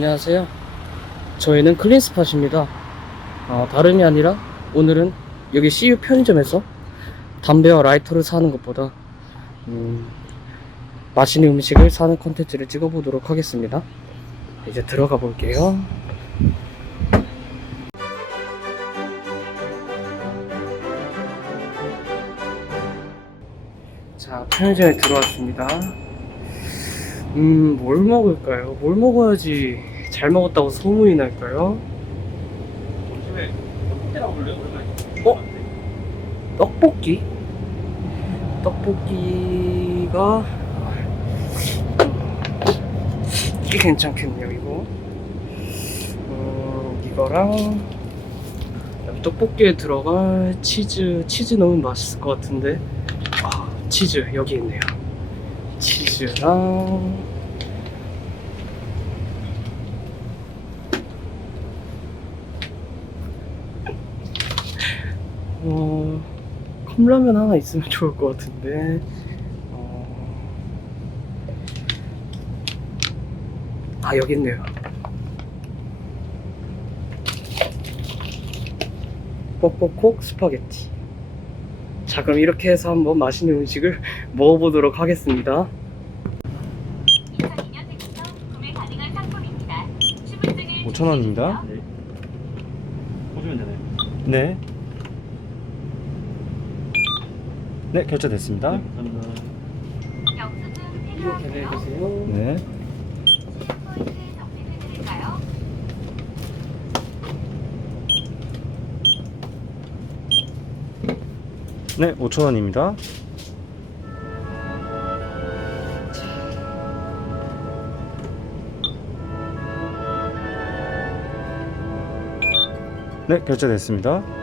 안녕하세요. 저희는 클린스팟입니다. 어, 다름이 아니라 오늘은 여기 CU 편의점에서 담배와 라이터를 사는 것보다 음, 맛있는 음식을 사는 컨텐츠를 찍어보도록 하겠습니다. 이제 들어가 볼게요. 자, 편의점에 들어왔습니다. 음, 뭘 먹을까요? 뭘 먹어야지 잘 먹었다고 소문이 날까요? 어? 떡볶이? 떡볶이가 이게 괜찮겠네요, 이거. 어, 이거랑 떡볶이에 들어갈 치즈, 치즈 넣으면 맛있을 것 같은데. 아, 치즈 여기 있네요. 치즈랑 어, 컵라면 하나 있으면 좋을 것 같은데. 어... 아 여기 있네요. 뻑뻑콕 스파게티 자 그럼 이렇게 해서 한번 맛있는 음식을 먹어보도록 하겠습니다 2002년생부터 구매 가능한 상품입니다. 주문증을 5,000원입니다. 보시면 되나요? 네. 네, 결제됐습니다. 감사합니다. 영수증 이거? 계산해주세요 네. 네, 5,000원입니다. 네, 결제됐습니다.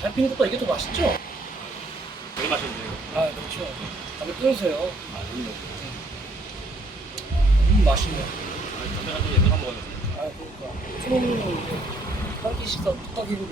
잘 피는 것보다 이게 더 맛있죠? 되게 맛있는데요. 아 그렇죠 담배 끊으세요 아, 아닙니다. 음 맛있네 아, 담배 한잔 예술 한번 먹어요. 아 그러니까 식사 뚝딱 이러고